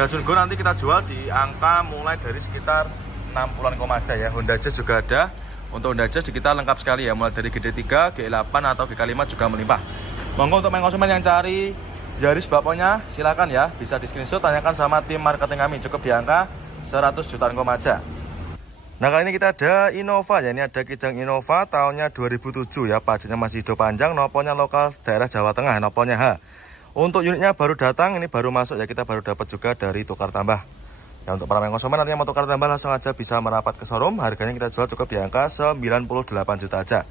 Dan Sungo nanti kita jual di angka mulai dari sekitar 60-an aja ya. Honda Jazz juga ada. Untuk Honda Jazz kita lengkap sekali ya, mulai dari GD3, G8 atau G5 juga melimpah. Monggo untuk konsumen yang cari Yaris bakponya silakan ya, bisa di screenshot, tanyakan sama tim marketing kami, cukup di angka 100 jutaan aja. Nah kali ini kita ada Innova ya, ini ada Kijang Innova tahunnya 2007 ya, pajaknya masih hidup panjang, nopolnya lokal daerah Jawa Tengah, nopolnya H. Untuk unitnya baru datang, ini baru masuk ya, kita baru dapat juga dari tukar tambah. Ya untuk para konsumen nantinya mau tukar tambah langsung aja bisa merapat ke showroom, harganya kita jual cukup di angka 98 juta aja.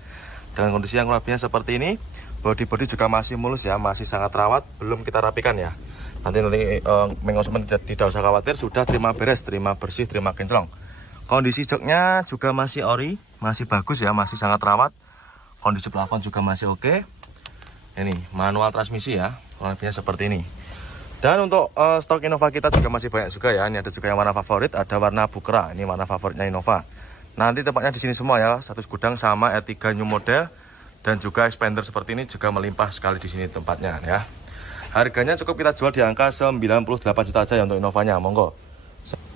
Dengan kondisi yang lebihnya seperti ini, body juga masih mulus ya, masih sangat rawat, belum kita rapikan ya. Nanti konsumen tidak usah khawatir, sudah terima beres, terima bersih, terima kinclong. Kondisi joknya juga masih ori, masih bagus ya, masih sangat rawat. Kondisi plafon juga masih oke. Ini manual transmisi ya, kurang lebihnya seperti ini. Dan untuk stok Innova kita juga masih banyak juga ya. Ini ada juga yang warna favorit, ada warna Bukra. Ini warna favoritnya Innova. Nanti tempatnya di sini semua ya, satu gudang sama R3 new model. Dan juga expander seperti ini juga melimpah sekali di sini tempatnya ya. Harganya cukup kita jual di angka 98 juta aja ya untuk Innovanya, monggo.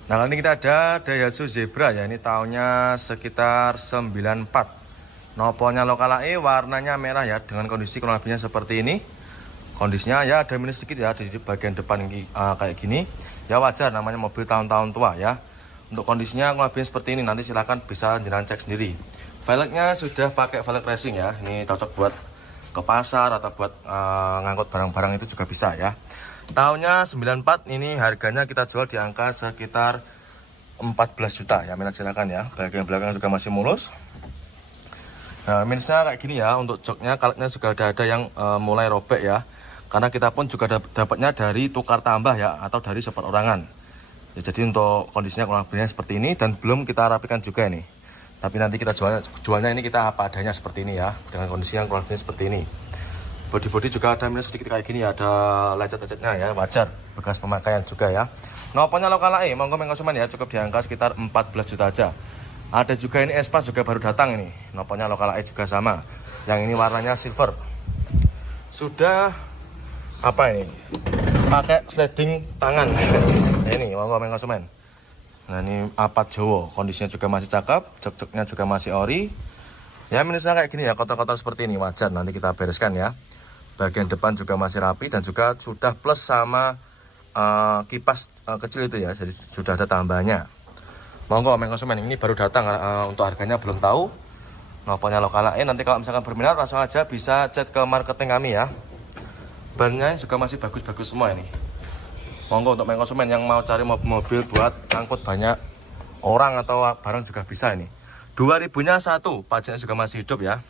Nah kali ini kita ada Daihatsu Zebra ya, ini tahunnya sekitar 94. Nopolnya lokal AE, warnanya merah ya, dengan kondisi kurang lebihnya seperti ini. Kondisinya ya ada minus sedikit ya di bagian depan kayak gini. Ya wajar, namanya mobil tahun-tahun tua ya. Untuk kondisinya kurang lebihnya seperti ini, nanti silahkan bisa jenengan cek sendiri. Velgnya sudah pakai velg racing ya, ini cocok buat ke pasar atau buat ngangkut barang-barang itu juga bisa ya. Tahunnya 94, ini harganya kita jual di angka sekitar 14 juta ya, minat silakan ya. Bagian belakang juga masih mulus. Nah minusnya kayak gini ya, untuk joknya kalknya juga ada yang mulai robek ya. Karena kita pun juga dapatnya dari tukar tambah ya, atau dari seperorangan ya. Jadi untuk kondisinya kurang lebihnya seperti ini, dan belum kita rapikan juga ini. Tapi nanti kita jualnya ini kita apa adanya seperti ini ya, dengan kondisi yang kurang lebihnya seperti ini. Bodi juga ada minus sedikit kayak gini ya, ada lecet-lecetnya ya, wajar, bekas pemakaian juga ya. Nopolnya lokal AE, monggo konsumen ya, cukup di angka sekitar 14 juta aja. Ada juga ini Espas juga baru datang ini, nopolnya lokal AE juga sama. Yang ini warnanya silver. Sudah apa ini? Pakai sliding tangan. Nah, ini monggo konsumen. Nah ini Apat Jowo, kondisinya juga masih cakep, jok-joknya juga masih ori. Ya minusnya kayak gini ya, kotor-kotor seperti ini, wajar, nanti kita bereskan ya. Bagian depan juga masih rapi dan juga sudah plus sama kipas kecil itu ya, jadi sudah ada tambahannya. Monggo konsumen, ini baru datang, untuk harganya belum tahu. Nopolnya lokal AE, nanti kalau misalkan berminat langsung aja bisa chat ke marketing kami ya. Bannya juga masih bagus-bagus semua ini. Monggo untuk konsumen yang mau cari mobil buat angkut banyak orang atau barang juga bisa ini. 2000-nya satu, pajaknya juga masih hidup ya.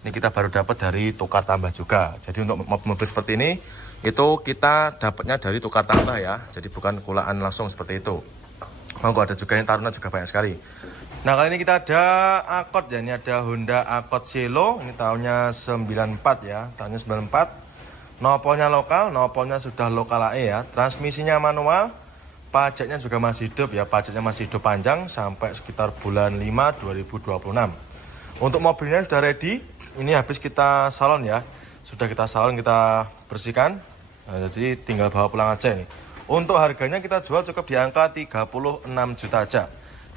Ini kita baru dapat dari tukar tambah juga. Jadi untuk mobil seperti ini, itu kita dapatnya dari tukar tambah ya. Jadi bukan kulaan langsung seperti itu. Monggo, ada juga yang Taruna juga banyak sekali. Nah kali ini kita ada Accord ya, ini ada Honda Accord Cielo. Ini tahunnya 94 ya, tahunnya 94. Nopolnya lokal, nopolnya sudah lokal AE ya. Transmisinya manual, pajaknya juga masih hidup ya, pajaknya masih hidup panjang sampai sekitar bulan 5 2026. Untuk mobilnya sudah ready, ini habis kita salon ya. Sudah kita salon, kita bersihkan. Nah, jadi tinggal bawa pulang aja nih. Untuk harganya kita jual cukup di angka 36 juta aja.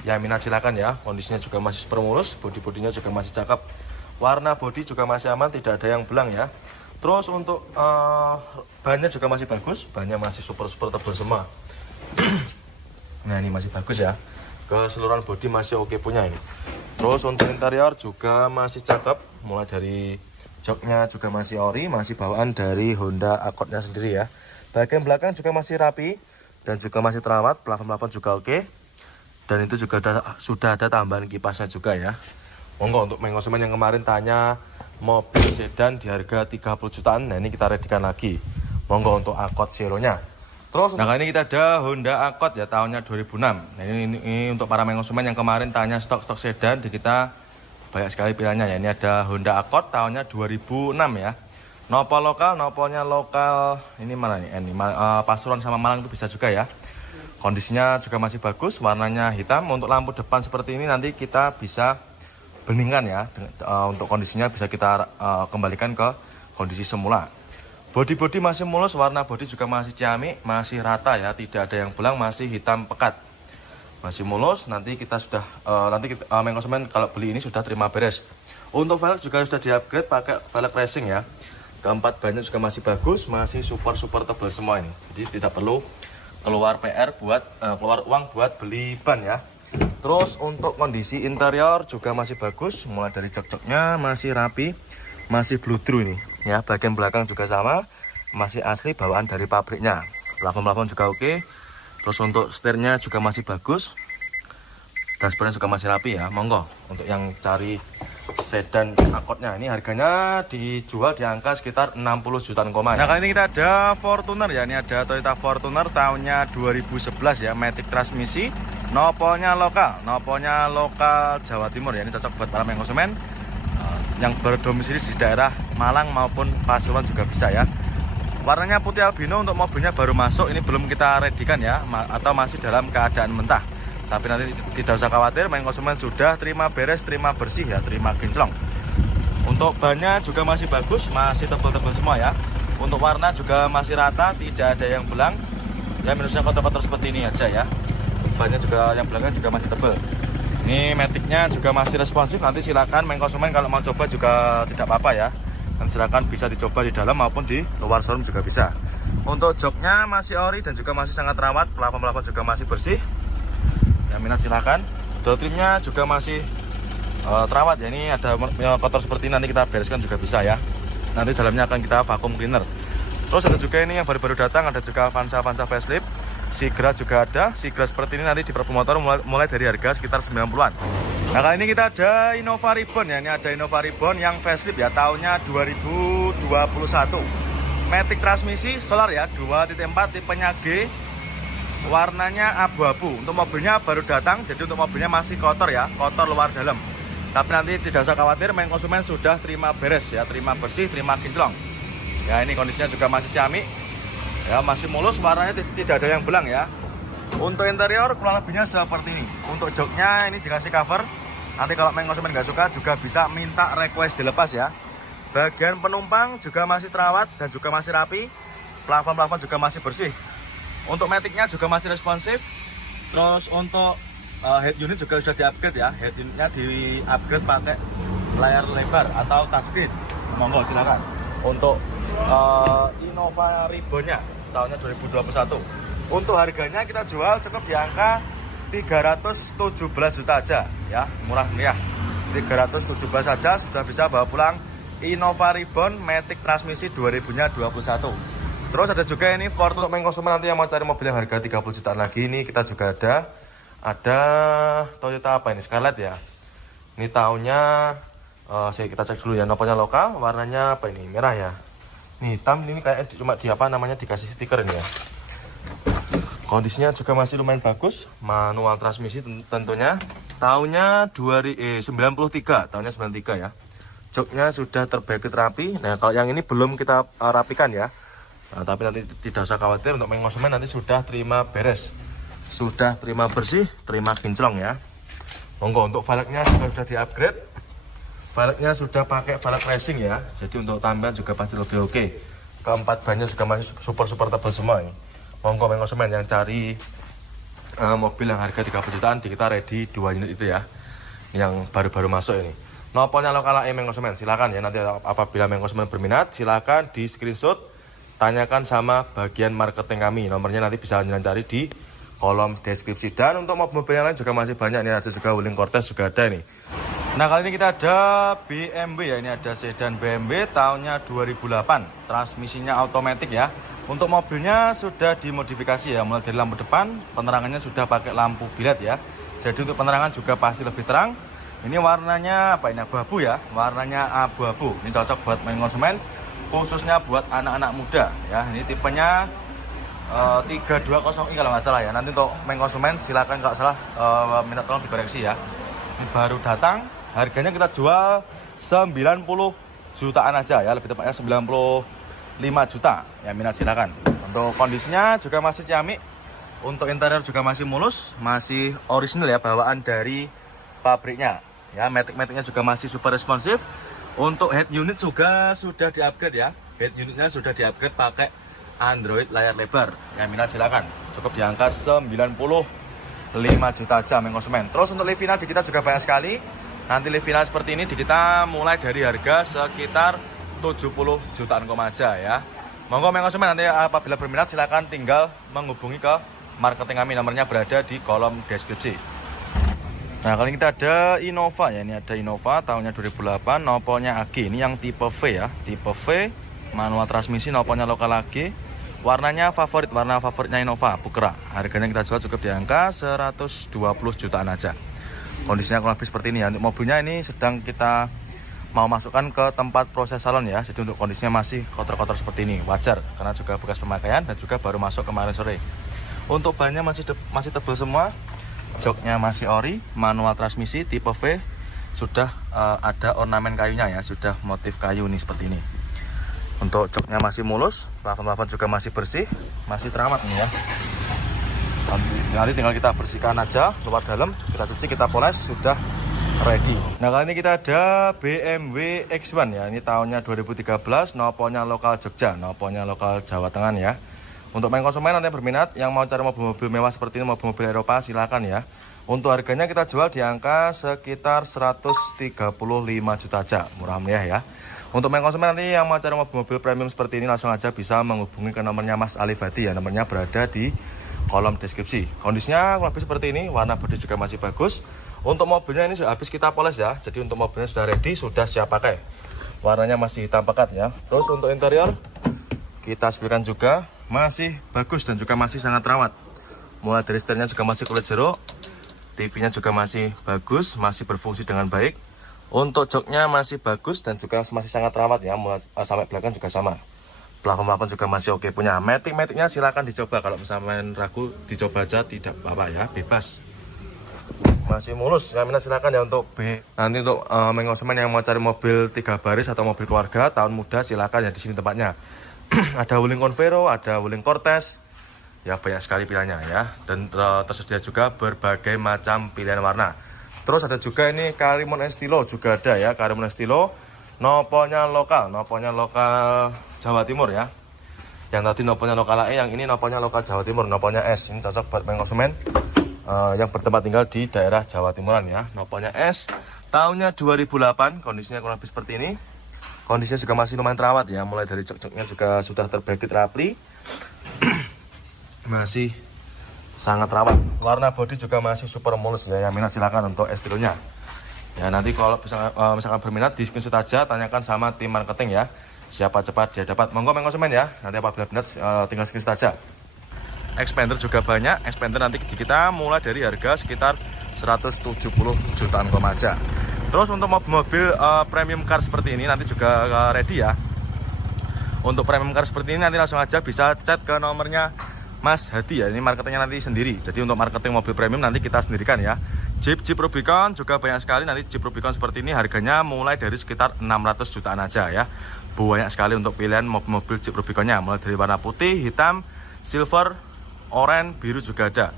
Ya minat silakan ya, kondisinya juga masih super mulus, bodinya juga masih cakep. Warna bodi juga masih aman, tidak ada yang belang ya. Terus untuk bannya juga masih bagus, bannya masih super tebal semua. Nah ini masih bagus ya, keseluruhan bodi masih oke punya ini. Terus untuk interior juga masih cakep, mulai dari joknya juga masih ori, masih bawaan dari Honda Accord-nya sendiri ya. Bagian belakang juga masih rapi dan juga masih terawat, plafon juga oke. Dan itu juga sudah ada tambahan kipasnya juga ya. Monggo untuk konsumen yang kemarin tanya mobil sedan di harga 30 jutaan, nah ini kita readykan lagi. Monggo untuk Accord Cielo-nya. Terus nah kali ini kita ada Honda Accord ya, tahunnya 2006. Nah ini untuk para konsumen yang kemarin tanya stok sedan, di kita banyak sekali pilihannya ya. Ini ada Honda Accord tahunnya 2006 ya. Nopol lokal, nopolnya lokal. Ini mana nih? Ini Pasuruan sama Malang itu bisa juga ya. Kondisinya juga masih bagus, warnanya hitam. Untuk lampu depan seperti ini nanti kita bisa beningkan ya. Untuk kondisinya bisa kita kembalikan ke kondisi semula. Bodi masih mulus, warna bodi juga masih ciamik, masih rata ya, tidak ada yang belang, masih hitam pekat, masih mulus. Nanti kita sudah main konsumen kalau beli ini sudah terima beres. Untuk velg juga sudah di-upgrade pakai velg racing ya. Keempat bannya juga masih bagus, masih super tebal semua ini. Jadi tidak perlu keluar keluar uang buat beli ban ya. Terus untuk kondisi interior juga masih bagus, mulai dari jok-joknya masih rapi, masih bludru ini ya. Bagian belakang juga sama, masih asli bawaan dari pabriknya. Plafon juga oke. Terus untuk setirnya juga masih bagus, dashboardnya juga masih rapi ya. Monggo untuk yang cari sedan angkotnya, ini harganya dijual di angka sekitar 60 jutaan koma ya. Nah kali ini kita ada Fortuner ya, ini ada Toyota Fortuner tahunnya 2011 ya, matic transmisi, nopolnya lokal Jawa Timur ya. Ini cocok buat para konsumen yang berdomisili di daerah Malang maupun Pasuruan juga bisa ya. Warnanya putih albino, untuk mobilnya baru masuk, ini belum kita redikan ya, atau masih dalam keadaan mentah. Tapi nanti tidak usah khawatir, main konsumen sudah terima beres, terima bersih ya, terima kinclong. Untuk bannya juga masih bagus, masih tebal-tebal semua ya. Untuk warna juga masih rata, tidak ada yang belang. Ya minusnya kotor-kotor seperti ini aja ya. Bannya juga yang belakang juga masih tebal. Ini maticnya juga masih responsif. Nanti silakan main konsumen kalau mau coba juga tidak apa-apa ya. Dan silakan bisa dicoba di dalam maupun di luar showroom juga bisa. Untuk joknya masih ori dan juga masih sangat rawat. Plafon juga masih bersih. Yang minat silakan. Door trimnya juga masih terawat ya. Ini ada kotor seperti ini, nanti kita bereskan juga bisa ya. Nanti dalamnya akan kita vacuum cleaner. Terus ada juga ini yang baru-baru datang, ada juga Avanza facelift. Sigra juga ada. Sigra seperti ini nanti di Perfumotor mulai dari harga sekitar 90-an. Nah kali ini kita ada Innova Ribbon ya. Ini ada Innova Ribbon yang facelift ya, tahunnya 2021. Matic transmisi solar ya, 2.4 tipenya G. Warnanya abu-abu. Untuk mobilnya baru datang, jadi untuk mobilnya masih kotor ya, kotor luar dalam. Tapi nanti tidak usah khawatir, main konsumen sudah terima beres ya, terima bersih, terima kinclong. Ya ini kondisinya juga masih ciamik. Ya masih mulus, warnanya tidak ada yang belang ya. Untuk interior kurang lebihnya seperti ini. Untuk joknya ini dikasih cover. Nanti kalau main konsumen nggak suka juga bisa minta request dilepas ya. Bagian penumpang juga masih terawat dan juga masih rapi. Plafon juga masih bersih. Untuk maticnya juga masih responsif. Terus untuk head unit juga sudah di-upgrade ya. Head unitnya di-upgrade pakai layar lebar atau touchscreen. Monggo silakan. Untuk Innova Ribbonnya tahunnya 2021. Untuk harganya kita jual cukup di angka 317 juta aja ya, murah meriah. 317 saja sudah bisa bawa pulang Innova Ribbon matic transmisi 2021. Terus ada juga ini Ford untuk main konsumen nanti yang mau cari mobil yang harga 30 jutaan lagi. Ini kita juga ada Toyota apa ini, Scarlett ya. Ini tahunnya kita cek dulu ya, nopolnya lokal, warnanya apa ini, merah ya. Ini hitam, ini kayak cuma dikasih stiker ini ya. Kondisinya juga masih lumayan bagus, manual transmisi tentunya. Tahunnya 93, tahunnya 93 ya. Joknya sudah terbaikit rapi. Nah kalau yang ini belum kita rapikan ya. Nah, tapi nanti tidak usah khawatir, untuk main konsumen nanti sudah terima beres, sudah terima bersih, terima kinclong ya. Monggo, untuk velgnya juga sudah di-upgrade. Velgnya sudah pakai velg racing ya, jadi untuk tampilan juga pasti lebih oke. Keempat bannya juga masih super tebal semua ini. Monggo main konsumen yang cari mobil yang harga 30 jutaan, di kita ready 2 unit itu ya, yang baru-baru masuk ini. Nopolnya lokal main konsumen, silakan ya. Nanti apabila main konsumen berminat, silakan di screenshot, tanyakan sama bagian marketing kami. Nomornya nanti bisa cari di kolom deskripsi. Dan untuk mobil-mobil yang lain juga masih banyak nih, ada juga Wuling Cortez juga ada nih. Nah kali ini kita ada BMW ya, ini ada sedan BMW tahunnya 2008, transmisinya otomatis ya. Untuk mobilnya sudah dimodifikasi ya, mulai dari lampu depan, penerangannya sudah pakai lampu bilet ya. Jadi untuk penerangan juga pasti lebih terang. Ini warnanya apa ini, abu-abu ya, warnanya abu-abu. Ini cocok buat main konsumen, khususnya buat anak-anak muda ya. Ini tipenya 320i kalau nggak salah ya. Nanti untuk main konsumen silakan kalau salah minta tolong dikoreksi ya. Ini baru datang. Harganya kita jual 90 jutaan aja ya, lebih tepatnya 95 juta. Ya minat silakan. Untuk kondisinya juga masih ciamik. Untuk interior juga masih mulus, masih original ya, bawaan dari pabriknya. Ya, matic-maticnya juga masih super responsif. Untuk head unit juga sudah di-upgrade ya. Head unitnya sudah di-upgrade pakai Android layar lebar. Yang minat silakan. Cukup di angka 95 juta aja konsumen. Terus untuk Livina di kita juga banyak sekali. Nanti Livina seperti ini di kita mulai dari harga sekitar 70 jutaan aja ya. Monggo konsumen, nanti apabila berminat silakan tinggal menghubungi ke marketing kami, nomornya berada di kolom deskripsi. Nah, kali ini kita ada Innova ya, ini ada Innova tahunnya 2008, nopolnya AG, ini yang tipe V ya, tipe V, manual transmisi, nopolnya lokal AG, warnanya favorit, warna favoritnya Innova, Pukra. Harganya kita jual cukup di angka 120 jutaan aja. Kondisinya kurang lebih seperti ini ya. Untuk mobilnya ini sedang kita mau masukkan ke tempat proses salon ya, jadi untuk kondisinya masih kotor-kotor seperti ini, wajar, karena juga bekas pemakaian dan juga baru masuk kemarin sore. Untuk bannya masih tebal semua. Joknya masih ori, manual transmisi tipe V, sudah ada ornamen kayunya ya, sudah motif kayu nih seperti ini. Untuk joknya masih mulus, plafon-plafon juga masih bersih, masih terawat nih ya. Nanti tinggal kita bersihkan aja luar dalam, kita cuci, kita poles, sudah ready. Nah, kali ini kita ada BMW X1 ya, ini tahunnya 2013, nopolnya lokal Jogja, nopolnya lokal Jawa Tengah ya. Untuk konsumen nanti berminat yang mau cari mobil-mobil mewah seperti ini, mobil-mobil Eropa, silakan ya. Untuk harganya kita jual di angka sekitar 135 juta aja, murah meriah ya. Untuk konsumen nanti yang mau cari mobil-mobil premium seperti ini, langsung aja bisa menghubungi ke nomornya Mas Ali Fadi ya, nomornya berada di kolom deskripsi. Kondisinya lebih seperti ini, warna bodi juga masih bagus. Untuk mobilnya ini sudah habis kita poles ya, jadi untuk mobilnya sudah ready, sudah siap pakai. Warnanya masih hitam pekat ya. Terus untuk interior kita spion juga masih bagus dan juga masih sangat rawat. Mulai dari setirnya juga masih kulit jeruk, TV-nya juga masih bagus, masih berfungsi dengan baik. Untuk joknya masih bagus dan juga masih sangat rawat ya, mulai sampai belakang juga sama. Plafon-plafon juga masih oke punya. Matic-maticnya silakan dicoba, kalau misalnya ragu dicoba aja, tidak apa-apa ya, bebas. Masih mulus, yang minat silakan ya untuk B. Nanti untuk konsumen yang mau cari mobil 3 baris atau mobil keluarga tahun muda, silakan ya, di sini tempatnya. Ada Wuling Convero, ada Wuling Cortez, ya banyak sekali pilihannya ya, dan tersedia juga berbagai macam pilihan warna. Terus ada juga ini Karimun Estilo juga ada ya, Karimun Estilo, nopolnya lokal Jawa Timur ya. Yang tadi nopolnya lokal AE, yang ini nopolnya lokal Jawa Timur, nopolnya S. Ini cocok buat konsumen yang bertempat tinggal di daerah Jawa Timuran ya. Nopolnya S, tahunnya 2008, kondisinya kurang lebih seperti ini. Kondisinya juga masih lumayan terawat ya, mulai dari jok-joknya juga sudah terbaikit rapi. Masih sangat rawat. Warna bodi juga masih super mulus ya, yang minat silakan untuk Estilonya. Ya, nanti kalau misalkan berminat di screenshot aja, tanyakan sama tim marketing ya, siapa cepat dia dapat. Monggo konsumen ya, nanti apabila benar tinggal screenshot aja. Expander juga banyak, Expander nanti kita mulai dari harga sekitar 170 jutaan aja. Terus untuk mobil-mobil premium car seperti ini nanti juga ready ya. Untuk premium car seperti ini nanti langsung aja bisa chat ke nomornya Mas Hadi ya. Ini marketingnya nanti sendiri. Jadi untuk marketing mobil premium nanti kita sendirikan ya. Jeep Rubicon juga banyak sekali. Nanti Jeep Rubicon seperti ini harganya mulai dari sekitar 600 jutaan aja ya. Banyak sekali untuk pilihan mobil-mobil Jeep Rubiconnya. Mulai dari warna putih, hitam, silver, oranye, biru juga ada.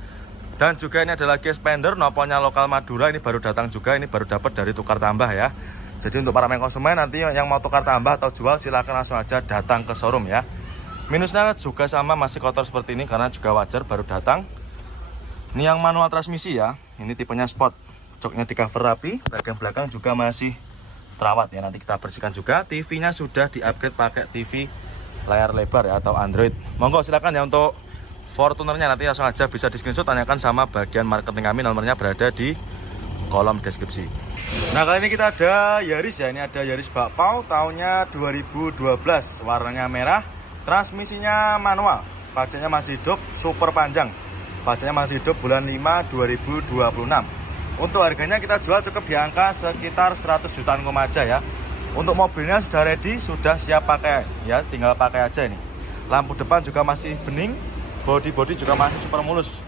Dan juga ini ada lagi Expander, nopolnya lokal Madura, ini baru datang juga, ini baru dapat dari tukar tambah ya. Jadi untuk para konsumen nanti yang mau tukar tambah atau jual, silahkan langsung aja datang ke showroom ya. Minusnya juga sama, masih kotor seperti ini karena juga wajar, baru datang. Ini yang manual transmisi ya, ini tipenya Sport. Joknya di cover rapi, bagian belakang juga masih terawat ya, nanti kita bersihkan juga. TV-nya sudah di-upgrade pakai TV layar lebar ya, atau Android. Monggo silakan ya untuk Fortunernya, nanti langsung aja bisa di screenshot, tanyakan sama bagian marketing kami, nomornya berada di kolom deskripsi. Nah, kali ini kita ada Yaris ya, ini ada Yaris Bakpao tahunnya 2012, warnanya merah, transmisinya manual, pajaknya masih hidup, super panjang, pajaknya masih hidup bulan 5 2026. Untuk harganya kita jual cukup di angka sekitar 100 jutaan aja ya. Untuk mobilnya sudah ready, sudah siap pakai ya, tinggal pakai aja ini. Lampu depan juga masih bening, bodi juga masih super mulus.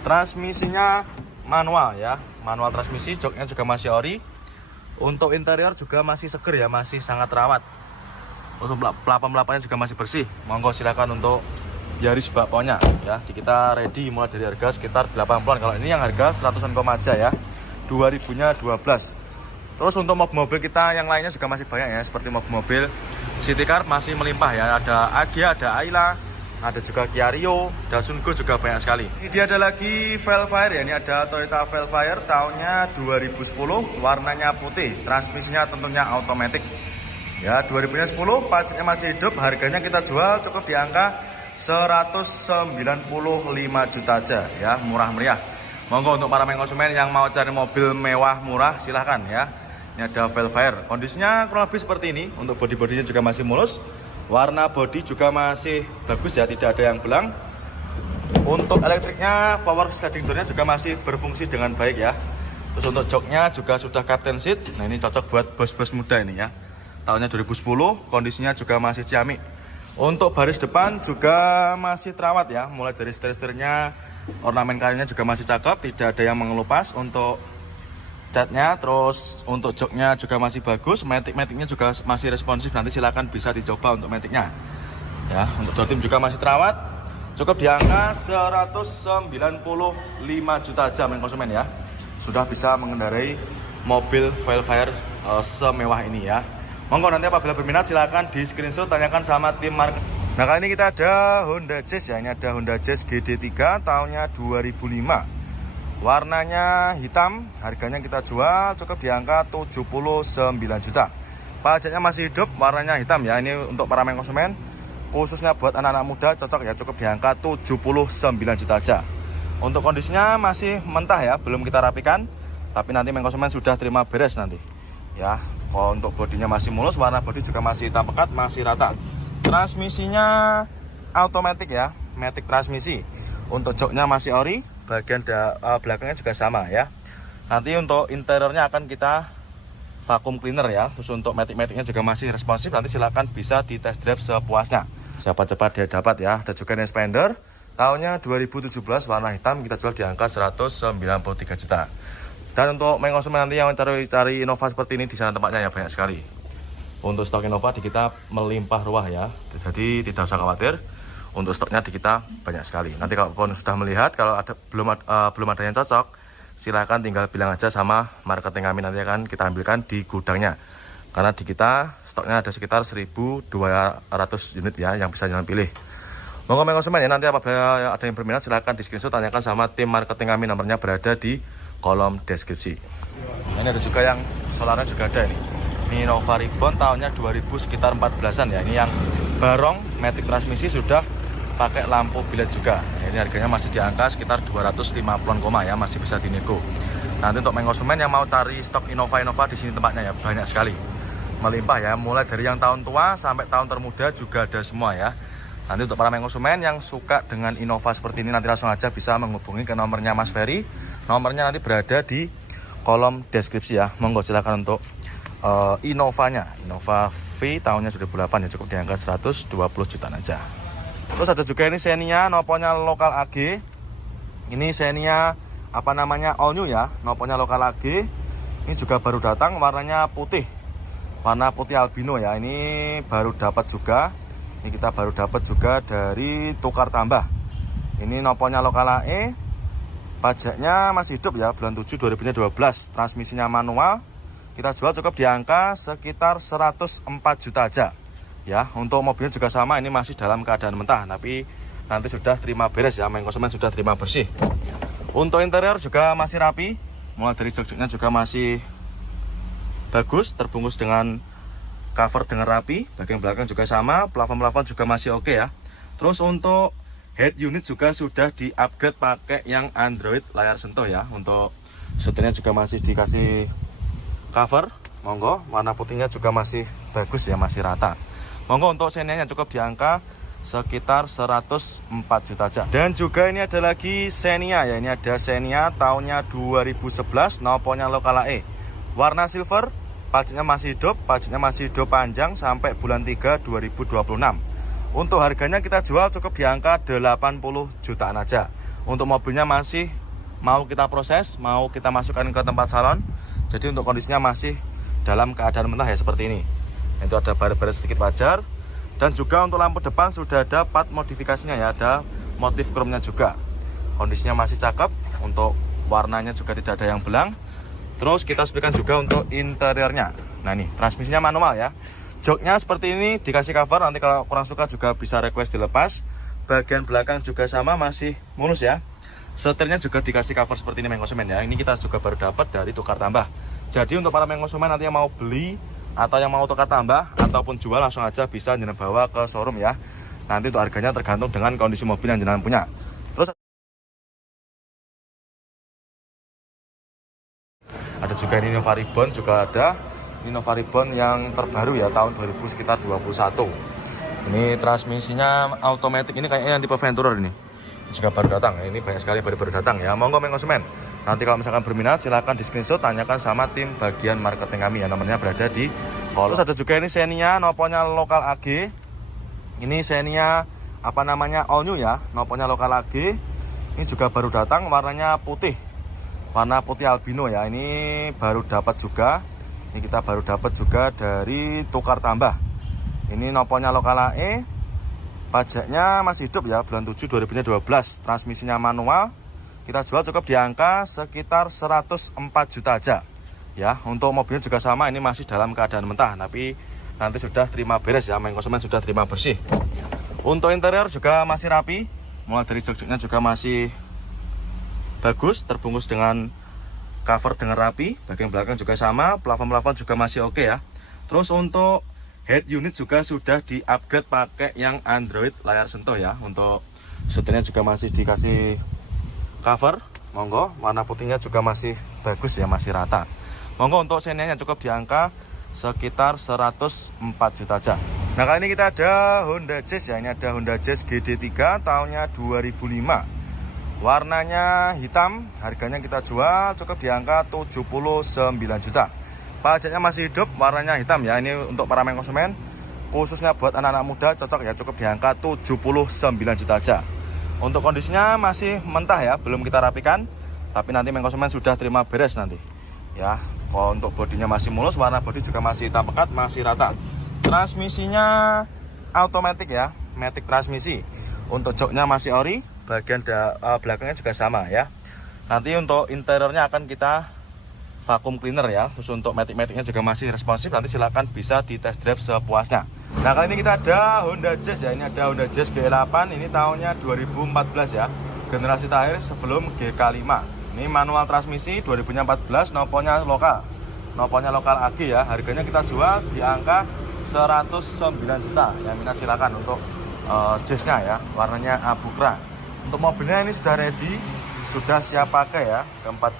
Transmisinya manual ya, manual transmisi, joknya juga masih ori. Untuk interior juga masih seger ya, masih sangat rawat. Untuk pelapon-pelaponnya juga masih bersih. Monggo silakan untuk Yaris Bakpao-nya ya. Kita ready mulai dari harga sekitar 80-an. Kalau ini yang harga 100-an aja ya. 2000-nya 12. Terus untuk mobil-mobil kita yang lainnya juga masih banyak ya, seperti mobil-mobil city car masih melimpah ya. Ada Agya, ada Ayla, ada juga Kia Rio, dan Sungo juga banyak sekali. Ini dia ada lagi Velfire ya. Ini ada Toyota Velfire tahunnya 2010, warnanya putih, transmisinya tentunya automatic. Ya, 2010, pajaknya masih hidup, harganya kita jual cukup di angka 195 juta aja ya, murah meriah. Monggo untuk para konsumen yang mau cari mobil mewah murah silahkan ya. Ini ada Velfire, kondisinya kurang lebih seperti ini. Untuk bodi-bodinya juga masih mulus, warna bodi juga masih bagus ya, tidak ada yang belang. Untuk elektriknya, power sliding doornya juga masih berfungsi dengan baik ya. Terus untuk joknya juga sudah captain seat. Nah, ini cocok buat bos-bos muda ini ya. Tahunnya 2010, kondisinya juga masih ciamik. Untuk baris depan juga masih terawat ya, mulai dari setir-setirnya, ornamen kayunya juga masih cakep, tidak ada yang mengelupas. Untuk catnya, terus untuk joknya juga masih bagus, matic-maticnya juga masih responsif. Nanti silakan bisa dicoba untuk maticnya ya. Untuk door trim juga masih terawat, cukup di angka 195 juta aja konsumen ya, sudah bisa mengendarai mobil Velfire semewah ini ya. Monggo nanti apabila berminat silahkan di screenshot, tanyakan sama tim market. Nah, kali ini kita ada Honda Jazz ya. Ini ada Honda Jazz GD3 tahunnya 2005, warnanya hitam, harganya kita jual cukup di angka 79 juta. Pajaknya masih hidup, warnanya hitam ya. Ini untuk para konsumen, khususnya buat anak-anak muda cocok ya, cukup di angka 79 juta aja. Untuk kondisinya masih mentah ya, belum kita rapikan, tapi nanti konsumen sudah terima beres nanti ya. Kalau untuk bodinya masih mulus, warna bodi juga masih hitam pekat, masih rata. Transmisinya automatic ya, matic transmisi. Untuk joknya masih ori, bagian belakangnya juga sama ya. Nanti untuk interiornya akan kita vacuum cleaner ya. Terus untuk matic-maticnya juga masih responsif, nanti silahkan bisa di test drive sepuasnya. Siapa cepat dia dapat ya. Ada juga yang Spender tahunnya 2017, warna hitam, kita jual di angka 193 juta. Dan untuk konsumen nanti yang mencari Innova seperti ini, di sana tempatnya ya banyak sekali. Untuk stok Innova di kita melimpah ruah ya, jadi tidak usah khawatir. Untuk stoknya di kita banyak sekali. Nanti kalau sudah melihat, kalau belum ada yang cocok, silahkan tinggal bilang aja sama marketing kami, nanti akan kita ambilkan di gudangnya. Karena di kita stoknya ada sekitar 1.200 unit ya, yang bisa jangan pilih. Monggo konsumen ya, nanti apabila ada yang berminat silahkan di screenshot, tanyakan sama tim marketing kami, nomornya berada di kolom deskripsi. Ini ada juga yang solarnya juga ada ini. Ini Innova Reborn tahunnya 2000 sekitar 14-an ya. Ini yang barong matic transmisi, sudah pakai lampu bilet juga. Ini harganya masih di angka sekitar 250-an ya, masih bisa dinego. Nanti untuk konsumen yang mau cari stok Innova di sini tempatnya ya banyak sekali. Melimpah ya, mulai dari yang tahun tua sampai tahun termuda juga ada semua ya. Nanti untuk para konsumen yang suka dengan Innova seperti ini, nanti langsung aja bisa menghubungi ke nomornya Mas Ferry. Nomornya nanti berada di kolom deskripsi ya. Monggo silakan untuk Innovanya. Innova V tahunnya 2008 ya, cukup di angka 120 jutaan aja. Terus ada juga ini Xenia, noponya lokal AG. Ini Xenia all new ya, noponya lokal AG. Ini juga baru datang, warnanya putih, warna putih albino ya. Ini baru dapat juga. Ini kita baru dapat juga dari tukar tambah. Ini noponya lokal AE, pajaknya masih hidup ya, bulan 7 2012. Transmisinya manual, kita jual cukup di angka sekitar 104 juta aja ya. Untuk mobilnya juga sama, ini masih dalam keadaan mentah, tapi nanti sudah terima beres ya, konsumen sudah terima bersih. Untuk interior juga masih rapi, mulai dari jok-joknya juga masih bagus, terbungkus dengan cover dengan rapi, bagian belakang juga sama, plafon juga masih oke ya. Terus untuk head unit juga sudah di upgrade pakai yang Android layar sentuh ya. Untuk setirnya juga masih dikasih cover, monggo. Warna putihnya juga masih bagus ya, masih rata. Monggo untuk Xenia-nya cukup di angka sekitar 104 juta aja. Dan juga ini ada lagi Xenia ya, ini ada Xenia tahunnya 2011, noponya lokal AE, warna silver. Pajaknya masih hidup panjang sampai bulan 3 2026. Untuk harganya kita jual cukup di angka 80 jutaan aja. Untuk mobilnya masih mau kita proses, mau kita masukkan ke tempat salon. Jadi untuk kondisinya masih dalam keadaan mentah ya, seperti ini. Itu ada bar-bar sedikit wajar. Dan juga untuk lampu depan sudah ada part modifikasinya ya, ada motif chrome-nya juga. Kondisinya masih cakep, untuk warnanya juga tidak ada yang belang. Terus kita sebutkan juga untuk interiornya. Nah ini transmisinya manual ya, Joknya seperti ini, dikasih cover. Nanti kalau kurang suka juga bisa request dilepas. Bagian belakang juga sama, masih mulus ya. Setirnya juga dikasih cover seperti ini main konsumen ya. Ini kita juga baru dapat dari tukar tambah. Jadi untuk para main konsumen nanti yang mau beli atau yang mau tukar tambah ataupun jual, langsung aja bisa jenengan bawa ke showroom ya. Nanti untuk harganya tergantung dengan kondisi mobil yang jenengan punya. Terus ada juga ini Nova Ribbon, juga ada ini Nova Ribbon yang terbaru ya, tahun 2021. Ini transmisinya automatic, ini kayaknya yang tipe Venturer ini juga baru datang. Ini banyak sekali baru datang ya. Monggo main konsumen, nanti kalau misalkan berminat silahkan di screenshot, tanyakan sama tim bagian marketing kami ya, nomornya berada di kolom. Terus ada juga ini Xenia noponya lokal AG. Ini Xenia apa namanya, all new ya, noponya lokal AG. Ini juga baru datang, warnanya putih, warna putih albino ya. Ini baru dapat juga. Ini kita baru dapat juga dari tukar tambah. Ini noponya lokal AE. Pajaknya masih hidup ya, bulan 7 2012. Transmisinya manual. Kita jual cukup di angka sekitar 104 juta aja. Ya, untuk mobilnya juga sama, ini masih dalam keadaan mentah, tapi nanti sudah terima beres ya, main konsumen sudah terima bersih. Untuk interior juga masih rapi. Mulai dari jok-joknya juga masih bagus, terbungkus dengan cover dengan rapi. Bagian belakang juga sama, plafon-plafon juga masih oke ya. Terus untuk head unit juga sudah di upgrade pakai yang Android layar sentuh ya. Untuk setirnya juga masih dikasih cover. Monggo, warna putihnya juga masih bagus ya, masih rata. Monggo untuk Xenia-nya cukup di angka sekitar 104 juta aja. Nah, kali ini kita ada Honda Jazz ya. Ini ada Honda Jazz GD3 tahunnya 2005. Warnanya hitam, harganya kita jual cukup di angka 79 juta. Pajaknya masih hidup, warnanya hitam ya. Ini untuk para main konsumen, khususnya buat anak-anak muda cocok ya, cukup di angka 79 juta aja. Untuk kondisinya masih mentah ya, belum kita rapikan, tapi nanti main konsumen sudah terima beres nanti ya. Kalau untuk bodinya masih mulus, warna bodi juga masih hitam pekat, masih rata. Transmisinya automatic ya, matic transmisi. Untuk joknya masih ori, bagian belakangnya juga sama ya. Nanti untuk interiornya akan kita vacuum cleaner ya. Terus untuk matic-maticnya juga masih responsif. Nanti silahkan bisa di test drive sepuasnya. Nah, kali ini kita ada Honda Jazz ya. Ini ada Honda Jazz G8. Ini tahunnya 2014 ya. Generasi terakhir sebelum GK5. Ini manual transmisi 2014, noponya lokal. Noponya lokal AG ya. Harganya kita jual di angka 109 juta. Yang minat silakan untuk Jazz-nya ya. Warnanya abu kera. Untuk mobilnya ini sudah ready, sudah siap pakai ya. Keempat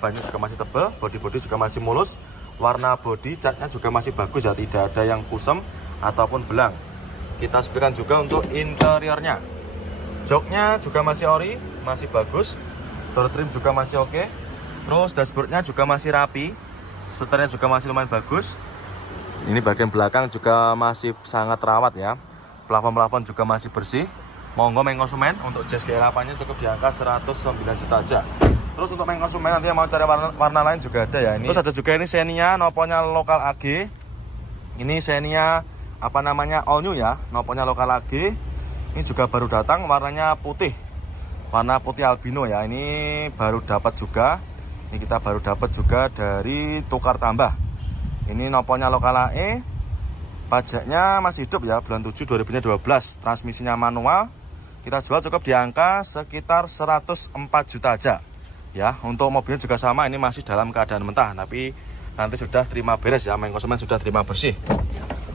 bannya juga masih tebal, bodi-bodi juga masih mulus. Warna bodi catnya juga masih bagus ya, tidak ada yang kusam ataupun belang. Kita sepikan juga untuk interiornya. Joknya juga masih ori, masih bagus. Door trim juga masih oke. Terus dashboardnya juga masih rapi. Setirnya juga masih lumayan bagus. Ini bagian belakang juga masih sangat rawat ya. Plafon-plafon juga masih bersih. Monggo main konsumen, untuk Jazz G8 nya cukup di angka 109 juta aja. Terus untuk main konsumen nanti yang mau cari warna lain juga ada ya. Ini terus ada juga ini Xenia noponya lokal AG. Ini Xenia apa namanya, all new ya, noponya lokal AG. Ini juga baru datang, warnanya putih, warna putih albino ya. Ini baru dapat juga. Ini kita baru dapat juga dari tukar tambah. Ini noponya lokal AE. Pajaknya masih hidup ya, bulan 7 2012. Transmisinya manual. Kita jual cukup di angka sekitar 104 juta aja ya. Untuk mobilnya juga sama, ini masih dalam keadaan mentah, tapi nanti sudah terima beres ya, main konsumen sudah terima bersih.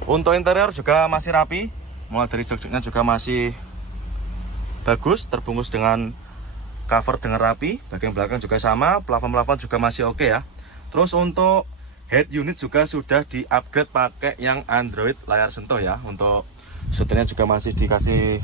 Untuk interior juga masih rapi. Mulai dari jok-joknya juga masih bagus, terbungkus dengan cover dengan rapi. Bagian belakang juga sama, plafon-plafon juga masih oke ya. Terus untuk head unit juga sudah di upgrade pakai yang Android layar sentuh ya. Untuk setirnya juga masih dikasih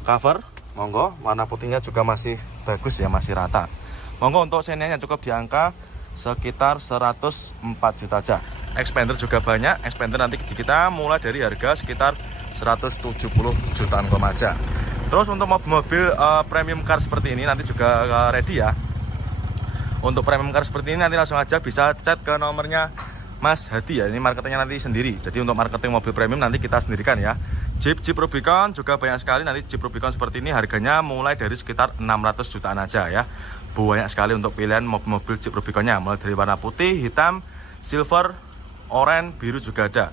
cover. Monggo, warna putihnya juga masih bagus ya, masih rata. Monggo untuk Xenia-nya cukup di angka sekitar 104 juta aja. Expander juga banyak. Expander nanti kita mulai dari harga sekitar 170 jutaan aja. Terus untuk mobil-mobil premium car seperti ini nanti juga ready ya. Untuk premium car seperti ini nanti langsung aja bisa chat ke nomornya Mas Hadi ya. Ini marketingnya nanti sendiri. Jadi untuk marketing mobil premium nanti kita sendirikan ya. Jeep Rubicon juga banyak sekali. Nanti Jeep Rubicon seperti ini harganya mulai dari sekitar 600 jutaan aja ya. Banyak sekali untuk pilihan mobil-mobil Jeep Rubiconnya. Mulai dari warna putih, hitam, silver, oranye, biru juga ada.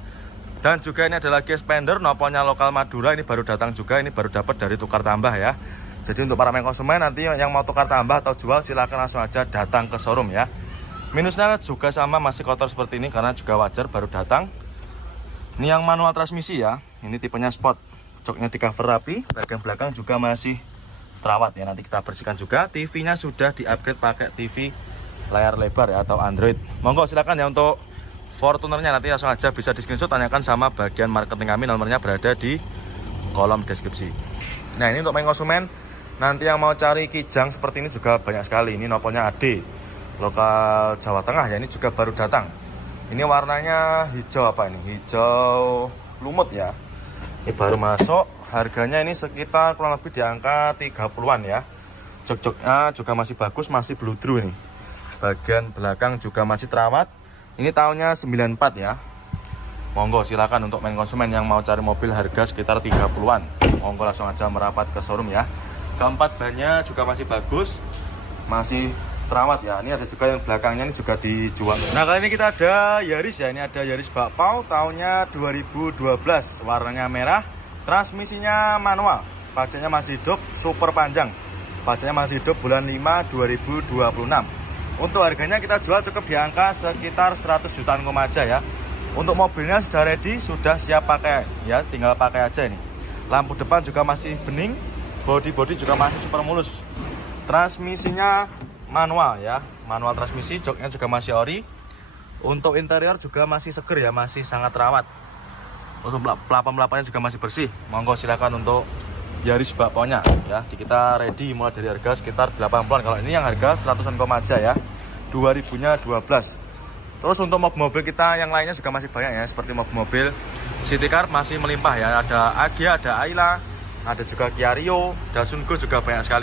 Dan juga ini adalah expander, noponya lokal Madura, ini baru datang juga, ini baru dapat dari tukar tambah ya. Jadi untuk para konsumen nanti yang mau tukar tambah atau jual silahkan langsung aja datang ke showroom ya. Minusnya juga sama, masih kotor seperti ini karena juga wajar baru datang. Ini yang manual transmisi ya, ini tipenya sport, joknya di cover rapi, bagian belakang juga masih terawat ya, nanti kita bersihkan juga. TV-nya sudah di-upgrade pakai TV layar lebar ya atau Android. Monggo silakan ya untuk Fortunernya, nanti langsung aja bisa di screenshot, tanyakan sama bagian marketing kami, nomornya berada di kolom deskripsi. Nah ini untuk main konsumen, nanti yang mau cari Kijang seperti ini juga banyak sekali. Ini noponya AD, lokal Jawa Tengah ya, ini juga baru datang. Ini warnanya hijau apa ini? Hijau lumut ya. Ini baru masuk, harganya ini sekitar kurang lebih di angka 30-an ya. Jok-joknya juga masih bagus, masih bludru ini. Bagian belakang juga masih terawat. Ini tahunnya 94 ya. Monggo silakan untuk main konsumen yang mau cari mobil harga sekitar 30-an. Monggo langsung aja merapat ke showroom ya. Keempat bannya juga masih bagus, masih terawat ya. Ini ada juga yang belakangnya ini juga dijual. Nah kali ini kita ada Yaris ya. Ini ada Yaris Bakpao tahunnya 2012, warnanya merah, transmisinya manual, pajaknya masih hidup, super panjang, pajaknya masih hidup, bulan 5 2026. Untuk harganya kita jual cukup di angka sekitar 100 jutaan aja ya. Untuk mobilnya sudah ready, sudah siap pakai ya, tinggal pakai aja ini. Lampu depan juga masih bening, body juga masih super mulus. Transmisinya manual ya, manual transmisi, joknya juga masih ori. Untuk interior juga masih seger ya, masih sangat terawat. Untuk pelapon-pelaponnya juga masih bersih. Monggo silakan untuk Yaris Bakpao-nya ya. Kita ready mulai dari harga sekitar 80-an. Kalau ini yang harga 100-an aja ya. 2000-nya 12. Terus untuk mobil-mobil kita yang lainnya juga masih banyak ya, seperti mobil city car masih melimpah ya. Ada Agya, ada Ayla, ada juga Kia Rio, Dasun Go juga banyak sekali.